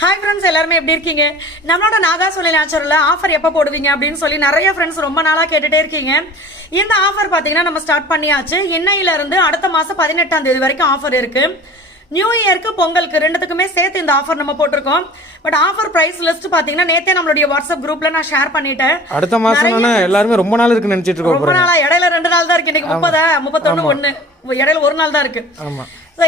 Hi friends, எல்லாருமே எப்படி இருக்கீங்க? நம்மளோட நாகாசோலை நேச்சுரல்ல ஆஃபர் எப்போ போடுவீங்க அப்படின்னு சொல்லி நிறைய ஃப்ரெண்ட்ஸ் ரொம்ப நாளா கேட்டுட்டே இருக்கீங்க. இந்த ஆஃபர் பாத்தீங்கன்னா நம்ம ஸ்டார்ட் பண்ணியாச்சு. இன்னையில இருந்து அடுத்த மாசம் 18ஆம் தேதி வரைக்கும் ஆஃபர் இருக்கு. நியூ இயருக்கு பொங்கலுக்கு ரெண்டுத்துக்குமே சேர்த்து இந்த ஆஃபர் நம்ம போட்டிருக்கோம். பட் ஆஃபர் பிரைஸ் லிஸ்ட் பாத்தீங்கன்னா நேத்தே நம்மளுடைய வாட்ஸ்அப் குரூப்ல நான் ஷேர் பண்ணிட்டேன். அடுத்த மாசம் எல்லாருமே ரொம்ப நாள் இருக்கு நினைச்சிட்டு இருக்கோம். ரொம்ப நாளா இடையில 2 நாள் தான் இருக்கு. இன்னைக்கு 30, 31, 1 இடையில 1 நாள் தான் இருக்கு. ஆமா.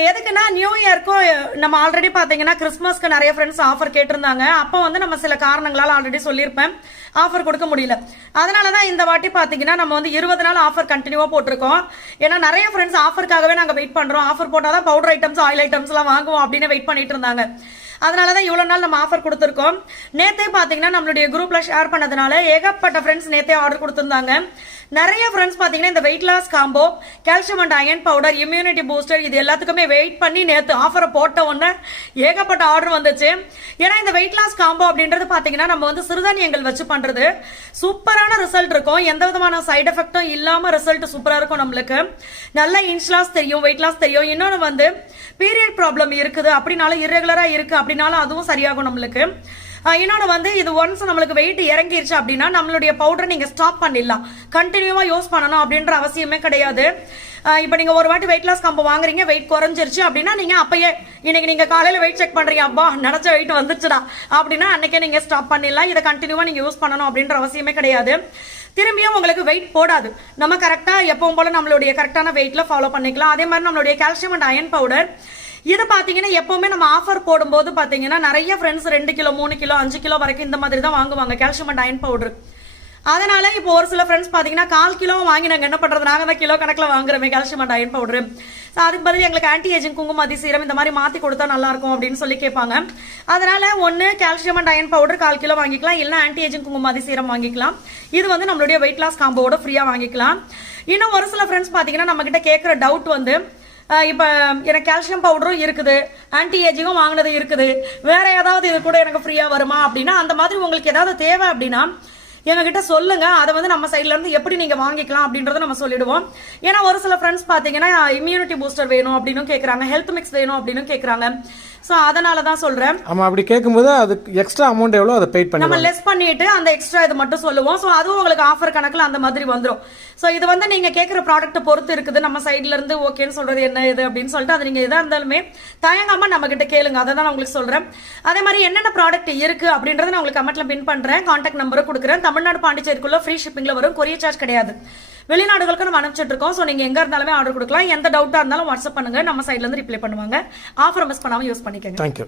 எதுக்குன்னா நியூ இயர்க்கும் நம்ம ஆல்ரெடி பாத்தீங்கன்னா கிறிஸ்மஸ்க்கு நிறைய ஃப்ரெண்ட்ஸ் ஆஃபர் கேட்டிருந்தாங்க. அப்போ வந்து நம்ம சில காரணங்களால ஆல்ரெடி சொல்லியிருப்பேன் ஆஃபர் கொடுக்க முடியல. அதனாலதான் இந்த வாட்டி பாத்தீங்கன்னா நம்ம வந்து 20 நாள் ஆஃபர் கண்டினியூவா போட்டிருக்கோம். ஏன்னா நிறைய ஃப்ரெண்ட்ஸ் ஆஃபருக்காகவே நாங்க வெயிட் பண்றோம். ஆஃபர் போட்டாதான் பவுடர் ஐட்டம்ஸ், ஆயில் ஐட்டம்ஸ் எல்லாம் வாங்குவோம் அப்படின்னு வெயிட் பண்ணிட்டு இருந்தாங்க. அதனாலதான் இவ்வளவு நாள் நம்ம ஆஃபர் கொடுத்துருக்கோம். நேத்தே பாத்தீங்கன்னா நம்மளுடைய குரூப்ல ஷேர் பண்ணதுனால ஏகப்பட்ட ஃப்ரெண்ட்ஸ் நேத்தே ஆர்டர் கொடுத்திருந்தாங்க. நிறைய ஃப்ரெண்ட்ஸ் பாத்தீங்கன்னா இந்த weight loss combo, calcium and iron powder, immunity booster இது எல்லாத்துக்குமே வெயிட் பண்ணி நேத்து ஆஃபரை போட்ட உடனே ஏகப்பட்ட ஆர்டர் வந்துச்சு. ஏன்னா இந்த வெயிட் லாஸ் காம்போ அப்படின்றது பாத்தீங்கன்னா நம்ம வந்து சிறுதானியங்கள் வச்சு பண்றது. சூப்பரான ரிசல்ட் இருக்கும். எந்த விதமான சைடு எஃபெக்டும் இல்லாம ரிசல்ட் சூப்பரா இருக்கும். நம்மளுக்கு நல்ல இன்ச் லாஸ் தெரியும், வெயிட் லாஸ் தெரியும். இன்னொன்று வந்து பீரியட் ப்ராப்ளம் இருக்குது அப்படின்னாலும், இரெகுலரா இருக்கு அப்படின்னாலும் அதுவும் சரியாகும் நம்மளுக்கு. இன்னொன்று வந்து இது ஒன்ஸ் நம்மளுக்கு வெயிட் இறங்கிருச்சு அப்படின்னா நம்மளுடைய பவுடர் நீங்க ஸ்டாப் பண்ணிடலாம். கண்டினியூவா யூஸ் பண்ணணும் அப்படின்ற அவசியமே கிடையாது. இப்போ நீங்க ஒரு வாட்டி வெயிட் லாஸ் காம்போ வாங்குறீங்க, வெயிட் குறைஞ்சிருச்சு அப்படின்னா நீங்க அப்பயே இன்னைக்கு நீங்க காலையில வெயிட் செக் பண்றீங்க, அப்பா நினைச்ச வெயிட் வந்துச்சுடா அப்படின்னா அன்னைக்கே நீங்க ஸ்டாப் பண்ணிடலாம். இதை கண்டினியூவா நீங்க யூஸ் பண்ணணும் அப்படின்ற அவசியமே கிடையாது. திரும்பியும் உங்களுக்கு வெயிட் போடாது. நம்ம கரெக்டா எப்பவும் போல நம்மளுடைய கரெக்டான வெயிட்ல ஃபாலோ பண்ணிக்கலாம். அதே மாதிரி நம்மளுடைய கால்சியம் அண்ட் அயன் பவுடர் இது பாத்தீங்கன்னா எப்பவுமே நம்ம ஆஃபர் போடும்போது பாத்தீங்கன்னா நிறைய ஃப்ரெண்ட்ஸ் 2 கிலோ, 3 கிலோ, 5 கிலோ வரைக்கும் இந்த மாதிரி தான் வாங்குவாங்க கால்சியம் அண்ட் அயன் பவுடர். அதனால இப்போ ஒரு சில ஃப்ரெண்ட்ஸ் பாத்தீங்கன்னா 1/4 கிலோ வாங்கி நாங்க என்ன பண்றது, நாங்க தான் கிலோ கணக்கில் வாங்குறோமே கால்சியம் அண்ட் அயன் பவுடர். அதுக்கு பதில் எங்களுக்கு ஆன்டி ஏஜிங் குங்குமதி சீரம் இந்த மாதிரி மாத்தி கொடுத்தா நல்லா இருக்கும் அப்படின்னு சொல்லி கேட்பாங்க. அதனால ஒன்னு calcium and iron powder 1/4 kilo வாங்கிக்கலாம், இல்ல ஆன்டி ஏஜிங் குங்குமதி சீரம் வாங்கிக்கலாம். இது வந்து நம்மளுடைய வெயிட் லாஸ் காம்போவோட ஃப்ரீயா வாங்கிக்கலாம். இன்னும் ஒரு சில ஃப்ரெண்ட்ஸ் பாத்தீங்கன்னா நம்ம கிட்ட கேட்கிற டவுட் வந்து இப்ப எனக்கு கால்சியம் பவுடரும் இருக்குது, ஆன்டி ஏஜிங்கும் வாங்கினது இருக்குது, வேற ஏதாவது இது கூட எனக்கு ஃப்ரீயா வருமா அப்படின்னா, அந்த மாதிரி உங்களுக்கு ஏதாவது தேவை அப்படின்னா எங்ககிட்ட சொல்லுங்க. அதை வந்து நம்ம சைட்ல இருந்து எப்படி நீங்க வாங்கிக்கலாம் அப்படின்றத நம்ம சொல்லிடுவோம். ஏன்னா ஒரு சில ஃப்ரெண்ட்ஸ் பாத்தீங்கன்னா இம்யூனிட்டி பூஸ்டர் வேணும் அப்படின்னு கேக்குறாங்க, ஹெல்த் மிக்ஸ் வேணும் அப்படின்னு கேக்குறாங்க. சோ அதனாலதான் சொல்றேன். ஆமா, அப்படி கேட்கும்போது அதுக்கு எக்ஸ்ட்ரா அமௌண்ட் எவ்வளவு அதை பெய்ட் பண்ணி நம்ம லெஸ் பண்ணிட்டு அந்த எக்ஸ்ட்ரா இது மட்டும் சொல்லுவோம். சோ அதுவும் உங்களுக்கு ஆஃபர் கணக்குல அந்த மாதிரி வந்துரும். சோ இது வந்து நீங்க கேக்குற ப்ராடக்ட் பொறுத்து இருக்குது. நம்ம சைட்ல இருந்து ஓகேன்னு சொல்றது என்ன இது அப்படின்னு சொல்லிட்டு அது நீங்க எதா இருந்தாலுமே தயங்காம நம்ம கிட்ட கேளுங்க. அதை தான் நான் உங்களுக்கு சொல்றேன். அதே மாதிரி என்னென்ன ப்ராடக்ட் இருக்கு அப்படின்றத நான் உங்களுக்கு கமெண்ட்ல பின் பண்றேன், கான்டாக்ட் நம்பரும் கொடுக்குறேன். தமிழ்நாடு பாண்டிச்சேரிக்குள்ள ஃப்ரீ ஷிப்பிங்ல வரும், கொரியர் சார்ஜ் கிடையாது. வெளிநாடுகளுக்கு நம்ம அனுப்பிச்சிட்டு இருக்கோம். சோ நீங்க எங்க இருந்தாலுமே ஆர்டர் கொடுக்கலாம். எந்த டவுட்டா இருந்தாலும் வாட்ஸ்அப் பண்ணுங்க, நம்ம சைட்ல இருந்து ரிப்ளை பண்ணுவாங்க. ஆஃபர் மிஸ் பண்ணாம யூஸ் பண்ணிக்கங்க. தேங்க்யூ.